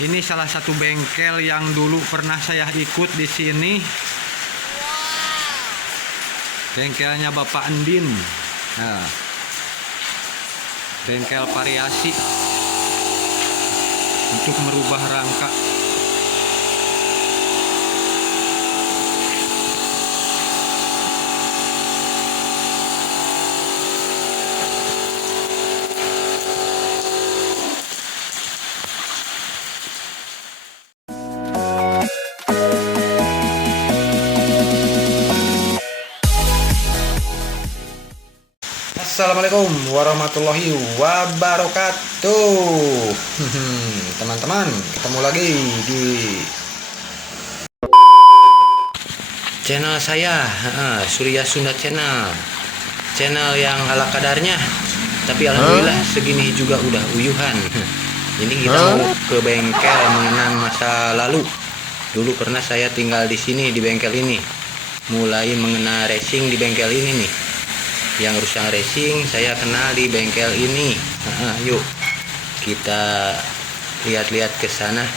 Ini salah satu bengkel yang dulu pernah saya ikut di sini. Bengkelnya Bapak Endin. Nah, bengkel variasi untuk merubah rangka. Assalamualaikum warahmatullahi wabarakatuh. Teman-teman, ketemu lagi di channel saya, Surya Sunda channel yang ala kadarnya, tapi alhamdulillah segini juga udah uyuhan. Ini kita mau ke bengkel mengenang masa lalu. Dulu pernah saya tinggal di sini, di bengkel ini. Mulai mengenal racing di bengkel ini nih. Yang rusak racing saya kenal di bengkel ini. Yuk kita lihat-lihat ke sana.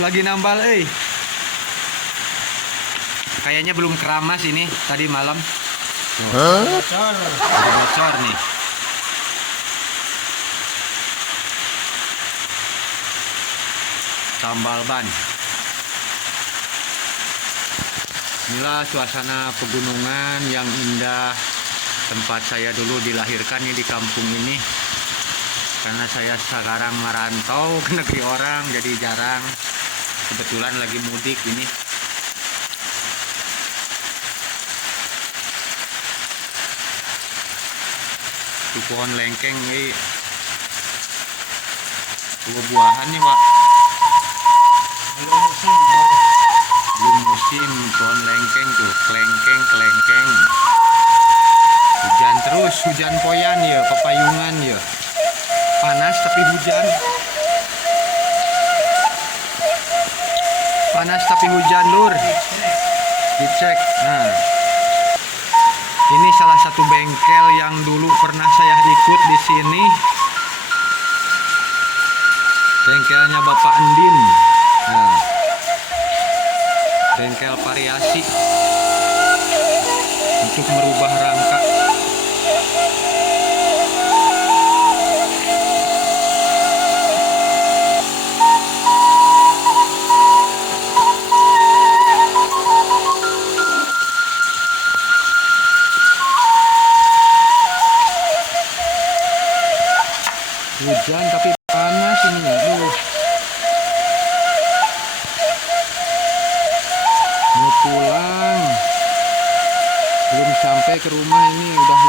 Lagi nambal, kayaknya belum keramas ini tadi malam. Bocor nih. Tambal ban. Inilah suasana pegunungan yang indah, tempat saya dulu dilahirkan nih, di kampung ini. Karena saya sekarang merantau ke negeri orang, jadi jarang. Kebetulan lagi mudik ini. Di pohon lengkeng ini buah-buahan nih, Pak. Belum musim pohon lengkeng tuh, kelengkeng. Hujan terus, hujan poyan ya, papayungan ya. Panas tapi hujan. Panas tapi hujan, Lur. Dicek. Nah, ini salah satu bengkel yang dulu pernah saya ikut di sini. Bengkelnya Bapak Endin. Nah, bengkel variasi untuk merubah rangka. Hujan tapi panas ini. Mau pulang, belum sampai ke rumah ini udah